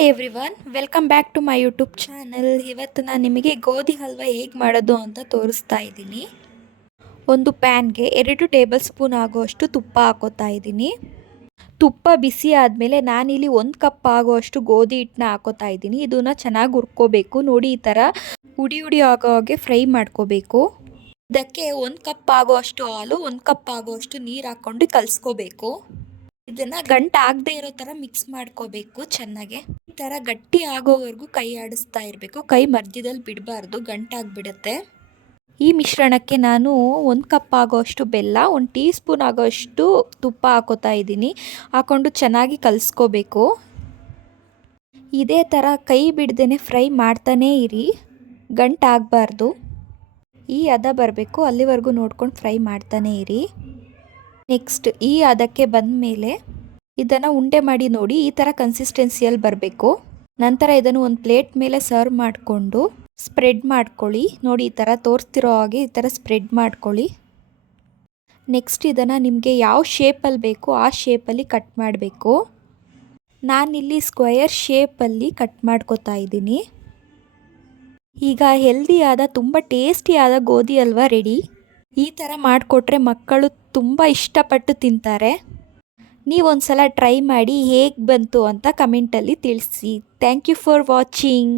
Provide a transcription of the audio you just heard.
Hi everyone, welcome back to my YouTube channel. ಇವತ್ತು ನಾನು ನಿಮಗೆ ಗೋಧಿ ಹಲ್ವಾ ಹೇಗೆ ಮಾಡೋದು ಅಂತ ತೋರಿಸ್ತಾ ಇದ್ದೀನಿ. ಒಂದು ಪ್ಯಾನ್ಗೆ 2 ಟೇಬಲ್ ಸ್ಪೂನ್ ಆಗುವಷ್ಟು ತುಪ್ಪ ಹಾಕೋತಾ ಇದ್ದೀನಿ. ತುಪ್ಪ ಬಿಸಿ ಆದಮೇಲೆ ನಾನಿಲ್ಲಿ 1 ಕಪ್ ಆಗುವಷ್ಟು ಗೋಧಿ ಹಿಟ್ಟನ್ನ ಹಾಕೋತಾ ಇದ್ದೀನಿ. ಇದನ್ನು ಚೆನ್ನಾಗಿ ಹುರ್ಕೋಬೇಕು. ನೋಡಿ, ಈ ಥರ ಉಡಿ ಉಡಿ ಆಗೋ ಹಾಗೆ ಫ್ರೈ ಮಾಡ್ಕೋಬೇಕು. ಇದಕ್ಕೆ 1 ಕಪ್ ಆಗುವಷ್ಟು ಹಾಲು, 1 ಕಪ್ ಆಗುವಷ್ಟು ನೀರು ಹಾಕ್ಕೊಂಡು ಕಲಿಸ್ಕೋಬೇಕು. ಇದನ್ನ ಗಂಟು ಆಗದೆ ಇರೋ ಥರ ಮಿಕ್ಸ್ ಮಾಡ್ಕೋಬೇಕು ಚೆನ್ನಾಗೆ. ಈ ಥರ ಗಟ್ಟಿ ಆಗೋವರೆಗೂ ಕೈ ಆಡಿಸ್ತಾ ಇರಬೇಕು. ಕೈ ಮಧ್ಯದಲ್ಲಿ ಬಿಡಬಾರ್ದು, ಗಂಟಾಗ್ಬಿಡುತ್ತೆ. ಈ ಮಿಶ್ರಣಕ್ಕೆ ನಾನು 1 ಕಪ್ ಆಗೋಷ್ಟು ಬೆಲ್ಲ, 1 ಟೀ ಸ್ಪೂನ್ ಆಗೋಷ್ಟು ತುಪ್ಪ ಹಾಕೋತಾ ಇದ್ದೀನಿ. ಹಾಕ್ಕೊಂಡು ಚೆನ್ನಾಗಿ ಕಲಿಸ್ಕೋಬೇಕು. ಇದೇ ಥರ ಕೈ ಬಿಡ್ದೇ ಫ್ರೈ ಮಾಡ್ತಾನೇ ಇರಿ, ಗಂಟಾಗಬಾರ್ದು. ಈ ಹದ ಬರಬೇಕು, ಅಲ್ಲಿವರೆಗೂ ನೋಡ್ಕೊಂಡು ಫ್ರೈ ಮಾಡ್ತಾನೇ ಇರಿ. ನೆಕ್ಸ್ಟ್ ಈ ಹದಕ್ಕೆ ಬಂದ ಮೇಲೆ ಇದನ್ನು ಉಂಡೆ ಮಾಡಿ ನೋಡಿ, ಈ ಥರ ಕನ್ಸಿಸ್ಟೆನ್ಸಿಯಲ್ಲಿ ಬರಬೇಕು. ನಂತರ ಇದನ್ನು ಒಂದು ಪ್ಲೇಟ್ ಮೇಲೆ ಸರ್ವ್ ಮಾಡಿಕೊಂಡು ಸ್ಪ್ರೆಡ್ ಮಾಡ್ಕೊಳ್ಳಿ. ನೋಡಿ, ಈ ಥರ ತೋರಿಸ್ತಿರೋ ಹಾಗೆ ಈ ಥರ ಸ್ಪ್ರೆಡ್ ಮಾಡ್ಕೊಳ್ಳಿ. ನೆಕ್ಸ್ಟ್ ಇದನ್ನು ನಿಮಗೆ ಯಾವ ಶೇಪಲ್ಲಿ ಬೇಕೋ ಆ ಶೇಪಲ್ಲಿ ಕಟ್ ಮಾಡಬೇಕು. ನಾನಿಲ್ಲಿ ಸ್ಕ್ವಯರ್ ಶೇಪಲ್ಲಿ ಕಟ್ ಮಾಡ್ಕೋತಾ ಇದ್ದೀನಿ. ಈಗ ಹೆಲ್ದಿಯಾದ ತುಂಬ ಟೇಸ್ಟಿಯಾದ ಗೋಧಿ ಹಲ್ವಾ ರೆಡಿ. ಈ ಥರ ಮಾಡಿಕೊಟ್ರೆ ಮಕ್ಕಳು ತುಂಬ ಇಷ್ಟಪಟ್ಟು ತಿಂತಾರೆ. ನೀವೊಂದ್ಸಲ ಟ್ರೈ ಮಾಡಿ ಹೇಗೆ ಬಂತು ಅಂತ ಕಮೆಂಟಲ್ಲಿ ತಿಳಿಸಿ. Thank you for watching.